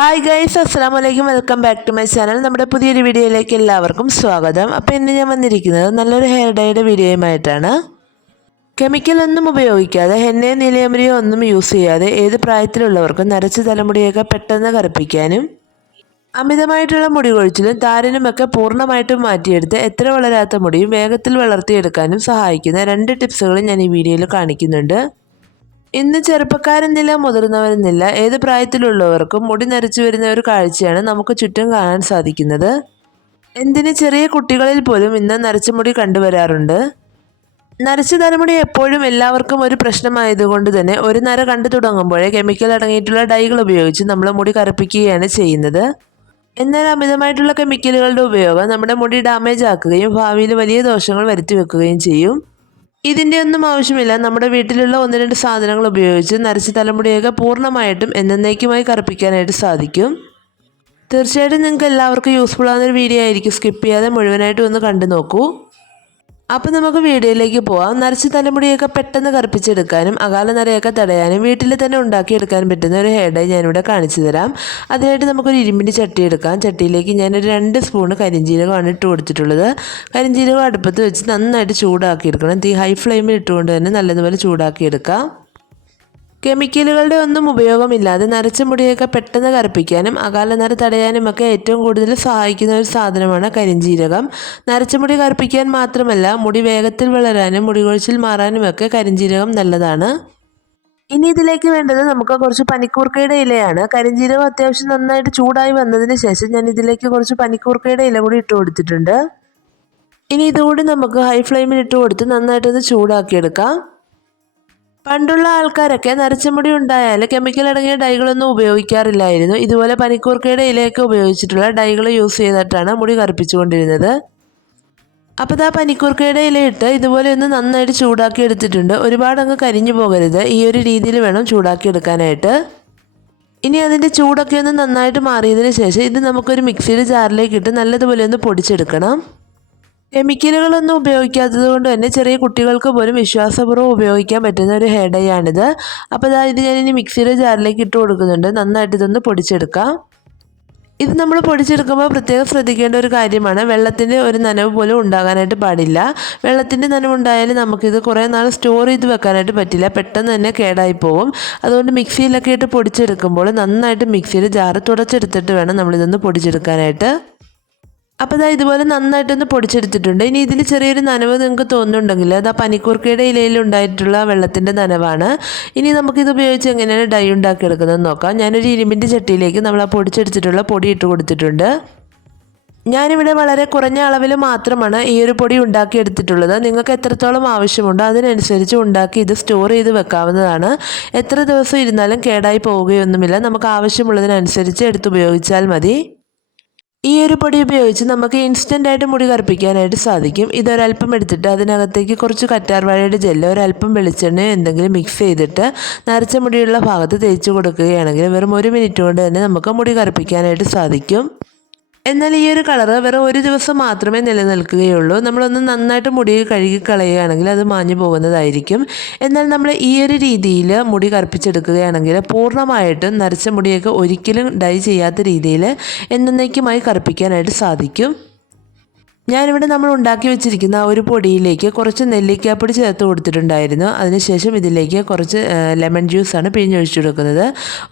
Hi guys അസ്സാം വലൈക്കും welcome back to my channel നമ്മുടെ പുതിയൊരു വീഡിയോയിലേക്ക് എല്ലാവർക്കും സ്വാഗതം. അപ്പോൾ ഇന്ന് ഞാൻ വന്നിരിക്കുന്നത് നല്ലൊരു ഹെയർ ഡൈയുടെ വീഡിയോയുമായിട്ടാണ്. കെമിക്കൽ ഒന്നും ഉപയോഗിക്കാതെ ഹെന്നയോ നീലയമരിയോ ഒന്നും യൂസ് ചെയ്യാതെ ഏത് പ്രായത്തിലുള്ളവർക്കും നരച്ച തലമുടിയൊക്കെ പെട്ടെന്ന് കറുപ്പിക്കാനും അമിതമായിട്ടുള്ള മുടി കൊഴിച്ചിലും താരനുമൊക്കെ പൂർണമായിട്ടും മാറ്റിയെടുത്ത് എത്ര വളരാത്ത മുടിയും വേഗത്തിൽ വളർത്തിയെടുക്കാനും സഹായിക്കുന്ന രണ്ട് ടിപ്സുകൾ ഞാൻ ഈ വീഡിയോയിൽ കാണിക്കുന്നുണ്ട്. ഇന്ന് ചെറുപ്പക്കാരെന്നില്ല മുതിർന്നവരെന്നില്ല ഏത് പ്രായത്തിലുള്ളവർക്കും മുടി നരച്ചു വരുന്ന ഒരു കാഴ്ചയാണ് നമുക്ക് ചുറ്റും കാണാൻ സാധിക്കുന്നത്. എന്തിന് ചെറിയ കുട്ടികളിൽ പോലും ഇന്ന് നരച്ച മുടി കണ്ടുവരാറുണ്ട്? നരച്ച തലമുടി എപ്പോഴും എല്ലാവർക്കും ഒരു പ്രശ്നമായതുകൊണ്ട് തന്നെ ഒരു നര കണ്ടു തുടങ്ങുമ്പോഴേ കെമിക്കൽ അടങ്ങിയിട്ടുള്ള ഡൈകൾ ഉപയോഗിച്ച് നമ്മൾ മുടി കറുപ്പിക്കുകയാണ് ചെയ്യുന്നത്. എന്നാൽ അമിതമായിട്ടുള്ള കെമിക്കലുകളുടെ ഉപയോഗം നമ്മുടെ മുടി ഡാമേജ് ആക്കുകയും ഭാവിയിൽ വലിയ ദോഷങ്ങൾ വരുത്തി വെക്കുകയും ചെയ്യും. ഇതിന്റെ ഒന്നും ആവശ്യമില്ല. നമ്മുടെ വീട്ടിലുള്ള ഒന്ന് രണ്ട് സാധനങ്ങൾ ഉപയോഗിച്ച് നരച്ച തലമുടിയൊക്കെ പൂർണമായിട്ടും എന്നേക്കുമായി കറുപ്പിക്കാനായിട്ട് സാധിക്കും. തീർച്ചയായിട്ടും നിങ്ങൾക്ക് എല്ലാവർക്കും യൂസ്ഫുൾ ആകുന്നൊരു വീഡിയോ ആയിരിക്കും. സ്കിപ്പ് ചെയ്യാതെ മുഴുവനായിട്ടും ഒന്ന് കണ്ടു നോക്കൂ. അപ്പോൾ നമുക്ക് വീഡിയോയിലേക്ക് പോവാം. നരച്ച തലമുടിയൊക്കെ പെട്ടെന്ന് കറുപ്പിച്ചെടുക്കാനും അകാല നരയൊക്കെ തടയാനും വീട്ടിൽ തന്നെ ഉണ്ടാക്കിയെടുക്കാനും പറ്റുന്ന ഒരു ഹെയർ ഡൈ ഞാനിവിടെ കാണിച്ചു തരാം. അതിനായിട്ട് നമുക്കൊരു ഇരുമ്പിന്റെ ചട്ടി എടുക്കാം. ചട്ടിയിലേക്ക് ഞാനൊരു രണ്ട് സ്പൂണ് കരിഞ്ജീരകമാണ് ഇട്ട് കൊടുത്തിട്ടുള്ളത്. കരിഞ്ജീരകം അടുപ്പത്ത് വെച്ച് നന്നായിട്ട് ചൂടാക്കിയെടുക്കണം. തീ ഹൈ ഫ്ലെയിമിൽ ഇട്ടുകൊണ്ട് തന്നെ നല്ലതുപോലെ ചൂടാക്കിയെടുക്കാം. കെമിക്കലുകളുടെ ഒന്നും ഉപയോഗമില്ലാതെ നരച്ച മുടിയൊക്കെ പെട്ടെന്ന് കറുപ്പിക്കാനും അകാല നര തടയാനും ഒക്കെ ഏറ്റവും കൂടുതൽ സഹായിക്കുന്ന ഒരു സാധനമാണ് കരിഞ്ജീരകം നരച്ച മുടി കറുപ്പിക്കാൻ മാത്രമല്ല മുടി വേഗത്തിൽ വളരാനും മുടി കൊഴിച്ചിൽ മാറാനുമൊക്കെ കരിഞ്ജീരകം നല്ലതാണ്. ഇനി ഇതിലേക്ക് വേണ്ടത് നമുക്ക് കുറച്ച് പനിക്കൂർക്കയുടെ ഇലയാണ്. കരിഞ്ജീരകം അത്യാവശ്യം നന്നായിട്ട് ചൂടായി വന്നതിന് ശേഷം ഞാൻ ഇതിലേക്ക് കുറച്ച് പനിക്കൂർക്കയുടെ ഇല കൂടി ഇട്ട് കൊടുത്തിട്ടുണ്ട്. ഇനി ഇതുകൂടി നമുക്ക് ഹൈ ഫ്ലെയിമിൽ ഇട്ട് കൊടുത്ത് നന്നായിട്ടൊന്ന് ചൂടാക്കിയെടുക്കാം. പണ്ടുള്ള ആൾക്കാരൊക്കെ നരച്ചമുടി ഉണ്ടായാൽ കെമിക്കൽ അടങ്ങിയ ഡൈകളൊന്നും ഉപയോഗിക്കാറില്ലായിരുന്നു. ഇതുപോലെ പനിക്കൂർക്കയുടെ ഇലയൊക്കെ ഉപയോഗിച്ചിട്ടുള്ള ഡൈകൾ യൂസ് ചെയ്തിട്ടാണ് മുടി കറുപ്പിച്ചുകൊണ്ടിരുന്നത്. അപ്പോൾ ഇതാ പനിക്കൂർക്കയുടെ ഇലയിട്ട് ഇതുപോലെ ഒന്ന് നന്നായിട്ട് ചൂടാക്കി എടുത്തിട്ടുണ്ട്. ഒരുപാട് അങ്ങ് കരിഞ്ഞു പോകരുത്. ഈ ഒരു രീതിയിൽ വേണം ചൂടാക്കി എടുക്കാനായിട്ട്. ഇനി അതിന്റെ ചൂടൊക്കെ ഒന്ന് നന്നായിട്ട് മാറിയതിന് ശേഷം ഇത് നമുക്കൊരു മിക്സിയുടെ ജാറിലേക്ക് ഇട്ട് നല്ലതുപോലെ ഒന്ന് പൊടിച്ചെടുക്കണം. കെമിക്കലുകളൊന്നും ഉപയോഗിക്കാത്തത് കൊണ്ട് തന്നെ ചെറിയ കുട്ടികൾക്ക് പോലും വിശ്വാസപൂർവം ഉപയോഗിക്കാൻ പറ്റുന്ന ഒരു ഹെയർ ഡൈ ആണിത്. അപ്പോൾ അതായത് ഇനി മിക്സിയുടെ ജാറിലേക്ക് ഇട്ട് കൊടുക്കുന്നുണ്ട്. നന്നായിട്ട് ഇതൊന്ന് പൊടിച്ചെടുക്കാം. ഇത് നമ്മൾ പൊടിച്ചെടുക്കുമ്പോൾ പ്രത്യേകം ശ്രദ്ധിക്കേണ്ട ഒരു കാര്യമാണ്. വെള്ളത്തിന്റെ ഒരു നനവ് പോലും ഉണ്ടാകാനായിട്ട് പാടില്ല. വെള്ളത്തിന്റെ നനവുണ്ടായാലും നമുക്കിത് കുറേ നാൾ സ്റ്റോർ ചെയ്ത് വെക്കാനായിട്ട് പറ്റില്ല. പെട്ടെന്ന് തന്നെ കേടായി പോവും. അതുകൊണ്ട് മിക്സിയിലൊക്കെ ഇട്ട് പൊടിച്ചെടുക്കുമ്പോൾ നന്നായിട്ട് മിക്സിയിൽ ജാറ് തുടച്ചെടുത്തിട്ട് വേണം നമ്മളിതൊന്ന് പൊടിച്ചെടുക്കാനായിട്ട്. അപ്പോൾ ഇതാ ഇതുപോലെ നന്നായിട്ടൊന്ന് പൊടിച്ചെടുത്തിട്ടുണ്ട്. ഇനി ഇതിൽ ചെറിയൊരു നനവ് നിങ്ങൾക്ക് തോന്നുന്നുണ്ടെങ്കിൽ അത് ആ പനിക്കൂർക്കയുടെ ഇലയിൽ ഉണ്ടായിട്ടുള്ള വെള്ളത്തിന്റെ നനവാണ്. ഇനി നമുക്കിത് ഉപയോഗിച്ച് എങ്ങനെയാണ് ഡൈ ഉണ്ടാക്കിയെടുക്കുന്നത് നോക്കാം. ഞാനൊരു ഇരുമ്പിന്റെ ചട്ടിയിലേക്ക് നമ്മൾ ആ പൊടിച്ചെടുത്തിട്ടുള്ള പൊടി ഇട്ട് കൊടുത്തിട്ടുണ്ട്. ഞാനിവിടെ വളരെ കുറഞ്ഞ അളവിൽ മാത്രമാണ് ഈ ഒരു പൊടി ഉണ്ടാക്കിയെടുത്തിട്ടുള്ളത്. നിങ്ങൾക്ക് എത്രത്തോളം ആവശ്യമുണ്ടോ അതിനനുസരിച്ച് ഉണ്ടാക്കി ഇത് സ്റ്റോർ ചെയ്ത് വെക്കാവുന്നതാണ്. എത്ര ദിവസം ഇരുന്നാലും കേടായി പോവുകയൊന്നുമില്ല. നമുക്ക് ആവശ്യമുള്ളതിനനുസരിച്ച് എടുത്ത് ഉപയോഗിച്ചാൽ മതി. ഈ ഒരു പൊടി ഉപയോഗിച്ച് നമുക്ക് ഇൻസ്റ്റന്റ് ആയിട്ട് മുടി കറുപ്പിക്കാനായിട്ട് സാധിക്കും. ഇതൊരല്പം എടുത്തിട്ട് അതിനകത്തേക്ക് കുറച്ച് കറ്റാർവാഴയുടെ ജെല്ല് ഒരല്പം വെളിച്ചെണ്ണയോ എന്തെങ്കിലും മിക്സ് ചെയ്തിട്ട് നരച്ച മുടിയുള്ള ഭാഗത്ത് തേച്ച് കൊടുക്കുകയാണെങ്കിൽ വെറും ഒരു മിനിറ്റ് കൊണ്ട് തന്നെ നമുക്ക് മുടി കറുപ്പിക്കാനായിട്ട് സാധിക്കും. എന്നാൽ ഈ ഒരു കളറ് വെറും ഒരു ദിവസം മാത്രമേ നിലനിൽക്കുകയുള്ളൂ. നമ്മളൊന്ന് നന്നായിട്ട് മുടി കഴുകി കളയുകയാണെങ്കിൽ അത് മാഞ്ഞു പോകുന്നതായിരിക്കും. എന്നാൽ നമ്മൾ ഈ ഒരു രീതിയിൽ മുടി കറുപ്പിച്ചെടുക്കുകയാണെങ്കിൽ പൂർണമായിട്ടും നരച്ച മുടിയൊക്കെ ഒരിക്കലും ഡൈ ചെയ്യാത്ത രീതിയിൽ എന്നേക്കുമായി കറുപ്പിക്കാനായിട്ട് സാധിക്കും. ഞാനിവിടെ നമ്മൾ ഉണ്ടാക്കി വെച്ചിരിക്കുന്ന ആ ഒരു പൊടിയിലേക്ക് കുറച്ച് നെല്ലിക്കാപ്പൊടി ചേർത്ത് കൊടുത്തിട്ടുണ്ടായിരുന്നു. അതിനുശേഷം ഇതിലേക്ക് കുറച്ച് ലെമൺ ജ്യൂസാണ് പിഴിഞ്ഞൊഴിച്ചു കൊടുക്കുന്നത്.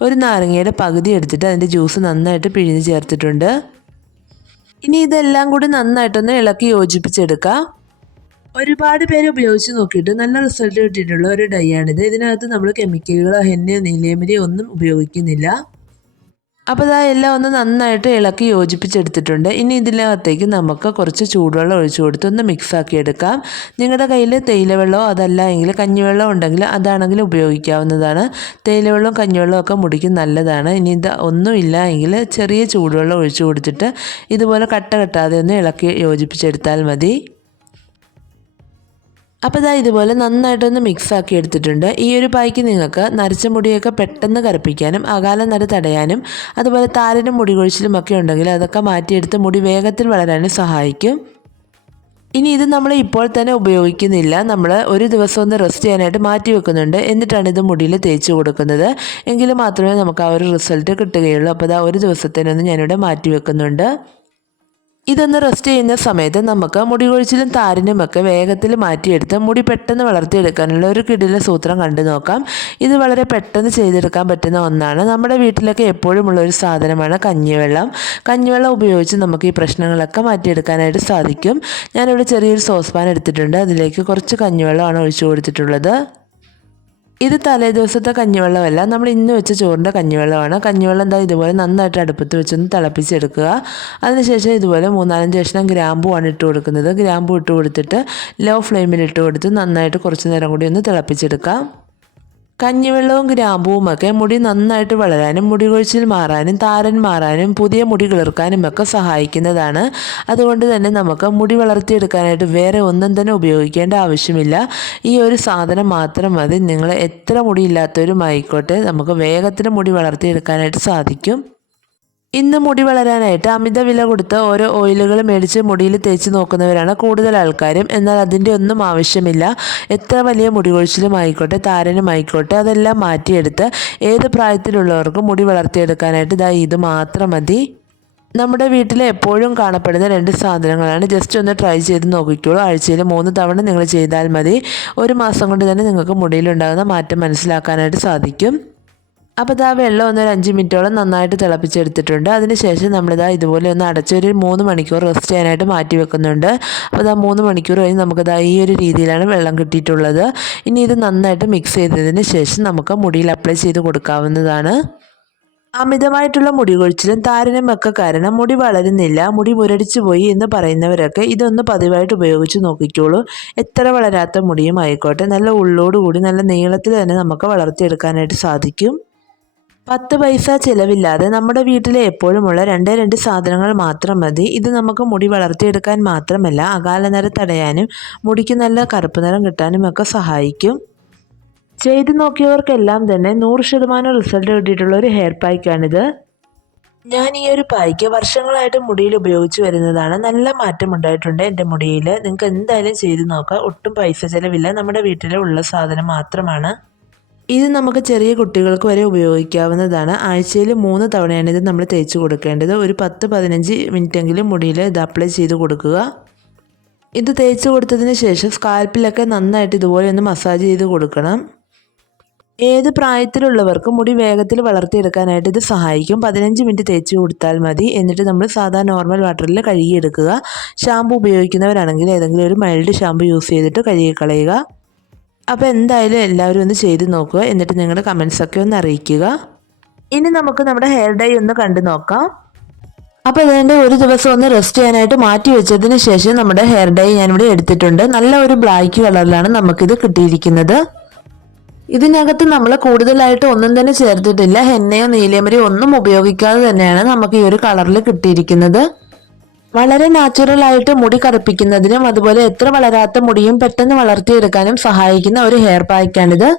ഒരു നാരങ്ങയുടെ പകുതി എടുത്തിട്ട് അതിന്റെ ജ്യൂസ് നന്നായിട്ട് പിഴിഞ്ഞ് ചേർത്തിട്ടുണ്ട്. ഇനി ഇതെല്ലാം കൂടി നന്നായിട്ടൊന്ന് ഇളക്കി യോജിപ്പിച്ചെടുക്കാം. ഒരുപാട് പേര് ഉപയോഗിച്ച് നോക്കിയിട്ട് നല്ല റിസൾട്ട് കിട്ടിയിട്ടുള്ള ഒരു ഡൈ ആണിത്. ഇതിനകത്ത് നമ്മൾ കെമിക്കലുകളോ ഹെന്നയോ നീലേമരിയോ ഒന്നും ഉപയോഗിക്കുന്നില്ല. അപ്പോൾ ഇതാ എല്ലാം ഒന്ന് നന്നായിട്ട് ഇളക്കി യോജിപ്പിച്ചെടുത്തിട്ടുണ്ട്. ഇനി ഇതിനകത്തേക്ക് നമുക്ക് കുറച്ച് ചൂടുവെള്ളം ഒഴിച്ചു കൊടുത്ത് ഒന്ന് മിക്സാക്കി എടുക്കാം. നിങ്ങളുടെ കയ്യിൽ തേയിലവെള്ളമോ അതല്ല എങ്കിൽ കഞ്ഞിവെള്ളം ഉണ്ടെങ്കിൽ അതാണെങ്കിൽ ഉപയോഗിക്കാവുന്നതാണ്. തേയിലവെള്ളവും കഞ്ഞിവെള്ളവും ഒക്കെ മുടിക്കും നല്ലതാണ്. ഇനി ഇത് ഒന്നുമില്ല എങ്കിൽ ചെറിയ ചൂടുവെള്ളം ഒഴിച്ചു കൊടുത്തിട്ട് ഇതുപോലെ കട്ട കെട്ടാതെ ഒന്ന് ഇളക്കി യോജിപ്പിച്ചെടുത്താൽ മതി. അപ്പോൾ ഇതാ ഇതുപോലെ നന്നായിട്ടൊന്ന് മിക്സ് ആക്കി എടുത്തിട്ടുണ്ട്. ഈ ഒരു പായ്ക്ക് നിങ്ങൾക്ക് നരച്ച മുടിയൊക്കെ പെട്ടെന്ന് കറുപ്പിക്കാനും അകാല നര തടയാനും അതുപോലെ താരനും മുടി കൊഴിച്ചിലും ഒക്കെ ഉണ്ടെങ്കിൽ അതൊക്കെ മാറ്റിയെടുത്ത് മുടി വേഗത്തിൽ വളരാനും സഹായിക്കും. ഇനി ഇത് നമ്മൾ ഇപ്പോൾ തന്നെ ഉപയോഗിക്കുന്നില്ല. നമ്മൾ ഒരു ദിവസം ഒന്ന് റെസ്റ്റ് ചെയ്യാനായിട്ട് മാറ്റി വെക്കുന്നുണ്ട്. എന്നിട്ടാണ് ഇത് മുടിയിൽ തേച്ച് കൊടുക്കുന്നത്. എങ്കിൽ മാത്രമേ നമുക്ക് ആ ഒരു റിസൾട്ട് കിട്ടുകയുള്ളൂ. അപ്പോൾ അതാ ഒരു ദിവസത്തേനൊന്ന് ഞാനിവിടെ മാറ്റി വെക്കുന്നുണ്ട്. ഇതൊന്ന് റെസ്റ്റ് ചെയ്യുന്ന സമയത്ത് നമുക്ക് മുടി കൊഴിച്ചിലും താരനുമൊക്കെ വേഗത്തിൽ മാറ്റിയെടുത്ത് മുടി പെട്ടെന്ന് വളർത്തിയെടുക്കാനുള്ള ഒരു കിടില സൂത്രം കണ്ടു നോക്കാം. ഇത് വളരെ പെട്ടെന്ന് ചെയ്തെടുക്കാൻ പറ്റുന്ന ഒന്നാണ്. നമ്മുടെ വീട്ടിലൊക്കെ എപ്പോഴുമുള്ള ഒരു സാധനമാണ് കഞ്ഞിവെള്ളം. കഞ്ഞിവെള്ളം ഉപയോഗിച്ച് നമുക്ക് ഈ പ്രശ്നങ്ങളൊക്കെ മാറ്റിയെടുക്കാനായിട്ട് സാധിക്കും. ഞാനിവിടെ ചെറിയൊരു സോസ് പാൻ എടുത്തിട്ടുണ്ട്. അതിലേക്ക് കുറച്ച് കഞ്ഞിവെള്ളമാണ് ഒഴിച്ചു കൊടുത്തിട്ടുള്ളത്. ഇത് തലേ ദിവസത്തെ കഞ്ഞിവെള്ളമല്ല. നമ്മൾ ഇന്ന് വെച്ച ചോറിന്റെ കഞ്ഞിവെള്ളമാണ്. കഞ്ഞിവെള്ളം എന്താ ഇതുപോലെ നന്നായിട്ട് അടുപ്പത്ത് വെച്ചൊന്ന് തിളപ്പിച്ചെടുക്കുക. അതിനുശേഷം ഇതുപോലെ മൂന്നാലഞ്ച് കഷ്ണം ഗ്രാമ്പുമാണ് ഇട്ട് കൊടുക്കുന്നത്. ഗ്രാമ്പു ഇട്ട് കൊടുത്തിട്ട് ലോ ഫ്ലെയിമിൽ ഇട്ട് കൊടുത്ത് നന്നായിട്ട് കുറച്ച് നേരം കൂടി ഒന്ന് തിളപ്പിച്ചെടുക്കാം. കഞ്ഞിവെള്ളവും ഗ്രാമ്പുവും ഒക്കെ മുടി നന്നായിട്ട് വളരാനും മുടി കൊഴിച്ചിൽ മാറാനും താരൻ മാറാനും പുതിയ മുടി കിളിർക്കാനും ഒക്കെ സഹായിക്കുന്നതാണ്. അതുകൊണ്ട് തന്നെ നമുക്ക് മുടി വളർത്തിയെടുക്കാനായിട്ട് വേറെ ഒന്നും തന്നെ ഉപയോഗിക്കേണ്ട ആവശ്യമില്ല. ഈ ഒരു സാധനം മാത്രം മതി. നിങ്ങൾ എത്ര മുടിയില്ലാത്തവരും ആയിക്കോട്ടെ നമുക്ക് വേഗത്തിൽ മുടി വളർത്തിയെടുക്കാനായിട്ട് സാധിക്കും. ഇന്ന് മുടി വളരാനായിട്ട് അമിത വില കൊടുത്ത് ഓരോ ഓയിലുകൾ മേടിച്ച് മുടിയിൽ തേച്ച് നോക്കുന്നവരാണ് കൂടുതൽ ആൾക്കാരും. എന്നാൽ അതിന്റെ ഒന്നും ആവശ്യമില്ല. എത്ര വലിയ മുടി കൊഴിച്ചിലും ആയിക്കോട്ടെ താരനും ആയിക്കോട്ടെ അതെല്ലാം മാറ്റിയെടുത്ത് ഏത് പ്രായത്തിലുള്ളവർക്കും മുടി വളർത്തിയെടുക്കാനായിട്ട് ഇതാ ഇത് മാത്രം മതി. നമ്മുടെ വീട്ടിൽ എപ്പോഴും കാണപ്പെടുന്ന രണ്ട് സാധനങ്ങളാണ്. ജസ്റ്റ് ഒന്ന് ട്രൈ ചെയ്ത് നോക്കിക്കോളൂ. ആഴ്ചയിൽ മൂന്ന് തവണ നിങ്ങൾ ചെയ്താൽ മതി. ഒരു മാസം കൊണ്ട് തന്നെ നിങ്ങൾക്ക് മുടിയിലുണ്ടാകുന്ന മാറ്റം മനസ്സിലാക്കാനായിട്ട് സാധിക്കും. അപ്പോൾ ഇതാ വെള്ളം ഒന്ന് ഒരു അഞ്ച് മിനിറ്റോളം നന്നായിട്ട് തിളപ്പിച്ചെടുത്തിട്ടുണ്ട്. അതിനുശേഷം നമ്മളിതാ ഇതുപോലെ ഒന്ന് അടച്ചൊരു മൂന്ന് മണിക്കൂർ റെസ്റ്റ് ചെയ്യാനായിട്ട് മാറ്റി വെക്കുന്നുണ്ട്. അപ്പോൾ ഇതാ മൂന്ന് മണിക്കൂർ കഴിഞ്ഞ് നമുക്കിതാ ഈ ഒരു രീതിയിലാണ് വെള്ളം കിട്ടിയിട്ടുള്ളത്. ഇനി ഇത് നന്നായിട്ട് മിക്സ് ചെയ്തതിന് ശേഷം നമുക്ക് മുടിയിൽ അപ്ലൈ ചെയ്ത് കൊടുക്കാവുന്നതാണ്. അമിതമായിട്ടുള്ള മുടി കൊഴിച്ചിലും താരനുമൊക്കെ കാരണം മുടി വളരുന്നില്ല മുടി മുരടിച്ചു പോയി എന്ന് പറയുന്നവരൊക്കെ ഇതൊന്ന് പതിവായിട്ട് ഉപയോഗിച്ച് നോക്കിക്കോളൂ. എത്ര വളരാത്ത മുടിയും ആയിക്കോട്ടെ നല്ല ഉള്ളോടുകൂടി നല്ല നീളത്തിൽ തന്നെ നമുക്ക് വളർത്തിയെടുക്കാനായിട്ട് സാധിക്കും. പത്ത് പൈസ ചിലവില്ലാതെ നമ്മുടെ വീട്ടിലെ എപ്പോഴുമുള്ള രണ്ടേ രണ്ട് സാധനങ്ങൾ മാത്രം മതി. ഇത് നമുക്ക് മുടി വളർത്തിയെടുക്കാൻ മാത്രമല്ല അകാല നിര തടയാനും മുടിക്ക് നല്ല കറുപ്പ് നിറം കിട്ടാനും ഒക്കെ സഹായിക്കും. ചെയ്തു നോക്കിയവർക്കെല്ലാം തന്നെ നൂറ് ശതമാനം റിസൾട്ട് കിട്ടിയിട്ടുള്ള ഒരു ഹെയർ പായ്ക്കാണിത്. ഞാൻ ഈ ഒരു പായ്ക്ക് വർഷങ്ങളായിട്ട് മുടിയിൽ ഉപയോഗിച്ച് വരുന്നതാണ്. നല്ല മാറ്റം ഉണ്ടായിട്ടുണ്ട് എന്റെ മുടിയിൽ. നിങ്ങൾക്ക് എന്തായാലും ചെയ്തു നോക്കാം. ഒട്ടും പൈസ ചിലവില്ല. നമ്മുടെ വീട്ടിലുള്ള സാധനം മാത്രമാണ്. ഇത് നമുക്ക് ചെറിയ കുട്ടികൾക്ക് വരെ ഉപയോഗിക്കാവുന്നതാണ്. ആഴ്ചയിൽ മൂന്ന് തവണയാണ് ഇത് നമ്മൾ തേച്ച് കൊടുക്കേണ്ടത്. ഒരു പത്ത് പതിനഞ്ച് മിനിറ്റെങ്കിലും മുടിയിൽ ഇത് അപ്ലൈ ചെയ്ത് കൊടുക്കുക. ഇത് തേച്ച് കൊടുത്തതിന് ശേഷം സ്കാൽപ്പിലൊക്കെ നന്നായിട്ട് ഇതുപോലെ ഒന്ന് മസാജ് ചെയ്ത് കൊടുക്കണം. ഏത് പ്രായത്തിലുള്ളവർക്കും മുടി വേഗത്തിൽ വളർത്തിയെടുക്കാനായിട്ട് ഇത് സഹായിക്കും. പതിനഞ്ച് മിനിറ്റ് തേച്ച് കൊടുത്താൽ മതി. എന്നിട്ട് നമ്മൾ സാധാ നോർമൽ വാട്ടറിൽ കഴുകിയെടുക്കുക. ഷാമ്പു ഉപയോഗിക്കുന്നവരാണെങ്കിൽ ഏതെങ്കിലും ഒരു മൈൽഡ് ഷാമ്പു യൂസ് ചെയ്തിട്ട് കഴുകിക്കളയുക. അപ്പോൾ എന്തായാലും എല്ലാവരും ഒന്ന് ചെയ്ത് നോക്കുക. എന്നിട്ട് നിങ്ങളുടെ കമൻസൊക്കെ ഒന്ന് അറിയിക്കുക. ഇനി നമുക്ക് നമ്മുടെ ഹെയർ ഡൈ ഒന്ന് കണ്ടു നോക്കാം. അപ്പോൾ ഇതിന്റെ ഒരു ദിവസം ഒന്ന് റെസ്റ്റ് ചെയ്യാനായിട്ട് മാറ്റി വെച്ചതിന് ശേഷം നമ്മുടെ ഹെയർ ഡൈ ഞാനിവിടെ എടുത്തിട്ടുണ്ട്. നല്ല ഒരു ബ്ലാക്ക് കളറിലാണ് നമുക്കിത് കിട്ടിയിരിക്കുന്നത്. ഇതിനകത്ത് നമ്മൾ കൂടുതലായിട്ട് ഒന്നും തന്നെ ചേർത്തിട്ടില്ല. ഹെന്നയോ നീലമരിയോ ഒന്നും ഉപയോഗിക്കാതെ തന്നെയാണ് നമുക്ക് ഈ ഒരു കളറിൽ കിട്ടിയിരിക്കുന്നത്. വളരെ നാച്ചുറൽ ആയിട്ട് മുടി കറുപ്പിക്കുന്നതിനും അതുപോലെ എത്ര വളരാത്ത മുടിയും പെട്ടെന്ന് വളർത്തിയെടുക്കാനും സഹായിക്കുന്ന ഒരു ഹെയർ പാക്കാണിത്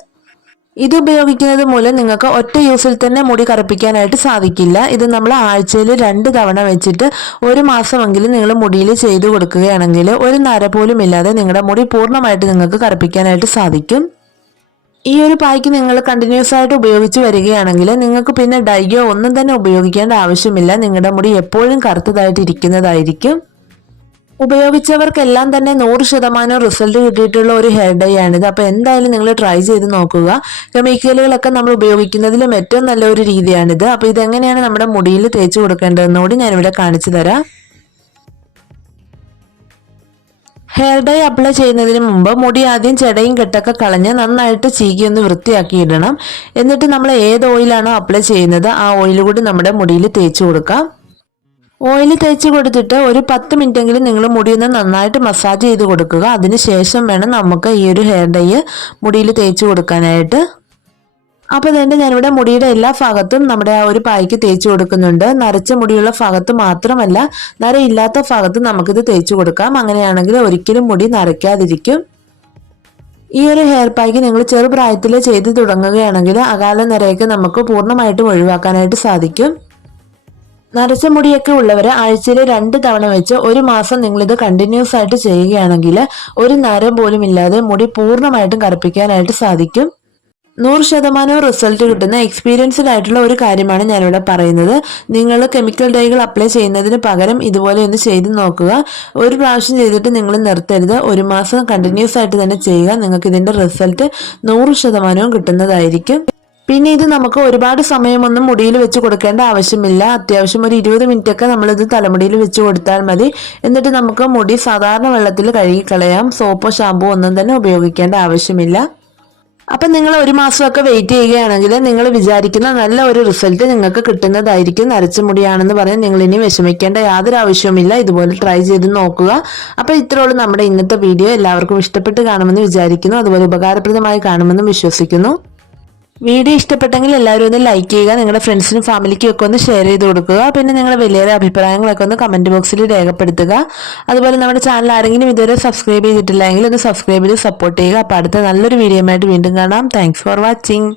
ഇത് ഉപയോഗിക്കുന്നത് മൂലം നിങ്ങൾക്ക് ഒറ്റ യൂസിൽ തന്നെ മുടി കറുപ്പിക്കാനായിട്ട് സാധിക്കില്ല. ഇത് നമ്മൾ ആഴ്ചയിൽ രണ്ട് തവണ വെച്ചിട്ട് ഒരു മാസമെങ്കിലും നിങ്ങൾ മുടിയിൽ ചെയ്തു കൊടുക്കുകയാണെങ്കിൽ ഒരു നര പോലും ഇല്ലാതെ നിങ്ങളുടെ മുടി പൂർണമായിട്ട് നിങ്ങൾക്ക് കറുപ്പിക്കാനായിട്ട് സാധിക്കും. ഈ ഒരു പായ്ക്ക് നിങ്ങൾ കണ്ടിന്യൂസ് ആയിട്ട് ഉപയോഗിച്ച് വരികയാണെങ്കിൽ നിങ്ങൾക്ക് പിന്നെ ഡൈയോ ഒന്നും തന്നെ ഉപയോഗിക്കേണ്ട ആവശ്യമില്ല. നിങ്ങളുടെ മുടി എപ്പോഴും കറുത്തതായിട്ട് ഇരിക്കുന്നതായിരിക്കും ഉപയോഗിച്ചവർക്കെല്ലാം തന്നെ നൂറ് ശതമാനം റിസൾട്ട് കിട്ടിയിട്ടുള്ള ഒരു ഹെയർ ഡൈ ആണിത്. അപ്പോൾ എന്തായാലും നിങ്ങൾ ട്രൈ ചെയ്ത് നോക്കുക. കെമിക്കലുകളൊക്കെ നമ്മൾ ഉപയോഗിക്കുന്നതിലും ഏറ്റവും നല്ല ഒരു രീതിയാണിത്. അപ്പോൾ ഇതെങ്ങനെയാണ് നമ്മുടെ മുടിയിൽ തേച്ച് കൊടുക്കേണ്ടതെന്നുകൂടി ഞാനിവിടെ കാണിച്ചു തരാം. ഹെയർ ഡൈ അപ്ലൈ ചെയ്യുന്നതിന് മുമ്പ് മുടി ആദ്യം ചെടയും കെട്ടൊക്കെ കളഞ്ഞ് നന്നായിട്ട് ചീകി ഒന്ന് വൃത്തിയാക്കി ഇടണം എന്നിട്ട് നമ്മൾ ഏത് ഓയിലാണോ അപ്ലൈ ചെയ്യുന്നത് ആ ഓയിൽ കൂടി നമ്മുടെ മുടിയിൽ തേച്ച് കൊടുക്കാം. ഓയിൽ തേച്ച് കൊടുത്തിട്ട് ഒരു പത്ത് മിനിറ്റെങ്കിലും നിങ്ങൾ മുടിയൊന്ന് നന്നായിട്ട് മസാജ് ചെയ്ത് കൊടുക്കുക. അതിനുശേഷം വേണം നമുക്ക് ഈ ഒരു ഹെയർ ഡൈ മുടിയിൽ തേച്ച് കൊടുക്കാനായിട്ട്. അപ്പോൾ തന്നെ ഞാനിവിടെ മുടിയുടെ എല്ലാ ഭാഗത്തും നമ്മുടെ ആ ഒരു പായ്ക്ക് തേച്ച് കൊടുക്കുന്നുണ്ട്. നരച്ച മുടിയുള്ള ഭാഗത്ത് മാത്രമല്ല നരയില്ലാത്ത ഭാഗത്ത് നമുക്കിത് തേച്ച് കൊടുക്കാം. അങ്ങനെയാണെങ്കിൽ ഒരിക്കലും മുടി നരയ്ക്കാതിരിക്കും. ഈ ഒരു ഹെയർ പായ്ക്ക് നിങ്ങൾ ചെറുപ്രായത്തിൽ ചെയ്ത് തുടങ്ങുകയാണെങ്കിൽ അകാല നിരയൊക്കെ നമുക്ക് പൂർണമായിട്ടും ഒഴിവാക്കാനായിട്ട് സാധിക്കും. നരച്ച മുടിയൊക്കെ ഉള്ളവർ ആഴ്ചയിൽ രണ്ട് തവണ വെച്ച് ഒരു മാസം നിങ്ങളിത് കണ്ടിന്യൂസ് ആയിട്ട് ചെയ്യുകയാണെങ്കിൽ ഒരു നരം പോലും ഇല്ലാതെ മുടി പൂർണമായിട്ടും കറുപ്പിക്കാനായിട്ട് സാധിക്കും. നൂറ് ശതമാനവും റിസൾട്ട് കിട്ടുന്ന എക്സ്പീരിയൻസ്ഡ് ആയിട്ടുള്ള ഒരു കാര്യമാണ് ഞാനിവിടെ പറയുന്നത്. നിങ്ങൾ കെമിക്കൽ ഡൈകൾ അപ്ലൈ ചെയ്യുന്നതിന് പകരം ഇതുപോലെ ഒന്ന് ചെയ്ത് നോക്കുക. ഒരു പ്രാവശ്യം ചെയ്തിട്ട് നിങ്ങൾ നിർത്തരുത്. ഒരു മാസം കണ്ടിന്യൂസ് ആയിട്ട് തന്നെ ചെയ്യുക. നിങ്ങൾക്ക് ഇതിന്റെ റിസൾട്ട് നൂറ് ശതമാനവും കിട്ടുന്നതായിരിക്കും. പിന്നെ ഇത് നമുക്ക് ഒരുപാട് സമയമൊന്നും മുടിയിൽ വെച്ച് കൊടുക്കേണ്ട ആവശ്യമില്ല. അത്യാവശ്യം ഒരു ഇരുപത് മിനിറ്റ് ഒക്കെ നമ്മളിത് തലമുടിയിൽ വെച്ച് കൊടുത്താൽ മതി. എന്നിട്ട് നമുക്ക് മുടി സാധാരണ വെള്ളത്തിൽ കഴുകിക്കളയാം. സോപ്പോ ഷാമ്പോ ഒന്നും തന്നെ ഉപയോഗിക്കേണ്ട ആവശ്യമില്ല. അപ്പം നിങ്ങൾ ഒരു മാസമൊക്കെ വെയിറ്റ് ചെയ്യുകയാണെങ്കിൽ നിങ്ങൾ വിചാരിക്കുന്ന നല്ല ഒരു റിസൾട്ട് നിങ്ങൾക്ക് കിട്ടുന്നതായിരിക്കും നരച്ച മുടിയാണെന്ന് പറഞ്ഞ് നിങ്ങൾ ഇനി വിഷമിക്കേണ്ട യാതൊരു ആവശ്യവുമില്ല. ഇതുപോലെ ട്രൈ ചെയ്ത് നോക്കുക. അപ്പോൾ ഇത്രയോളം നമ്മുടെ ഇന്നത്തെ വീഡിയോ എല്ലാവർക്കും ഇഷ്ടപ്പെട്ട് കാണുമെന്ന് വിചാരിക്കുന്നു. അതുപോലെ ഉപകാരപ്രദമായി കാണുമെന്നും വിശ്വസിക്കുന്നു. വീഡിയോ ഇഷ്ടപ്പെട്ടെങ്കിൽ എല്ലാവരും ഒന്ന് ലൈക്ക് ചെയ്യുക നിങ്ങളുടെ ഫ്രണ്ട്സിനും ഫാമിലിക്കും ഒക്കെ ഒന്ന് ഷെയർ ചെയ്ത് കൊടുക്കുക പിന്നെ നിങ്ങളുടെ വലിയ അഭിപ്രായങ്ങളൊക്കെ ഒന്ന് കമന്റ് ബോക്സിൽ രേഖപ്പെടുത്തുക. അതുപോലെ നമ്മുടെ ചാനൽ ആരെങ്കിലും ഇതുവരെ സബ്സ്ക്രൈബ് ചെയ്തിട്ടില്ലെങ്കിൽ ഒന്ന് സബ്സ്ക്രൈബ് ചെയ്ത് സപ്പോർട്ട് ചെയ്യുക. അപ്പോൾ അടുത്ത നല്ലൊരു വീഡിയോ ആയിട്ട് വീണ്ടും കാണാം. Thanks for watching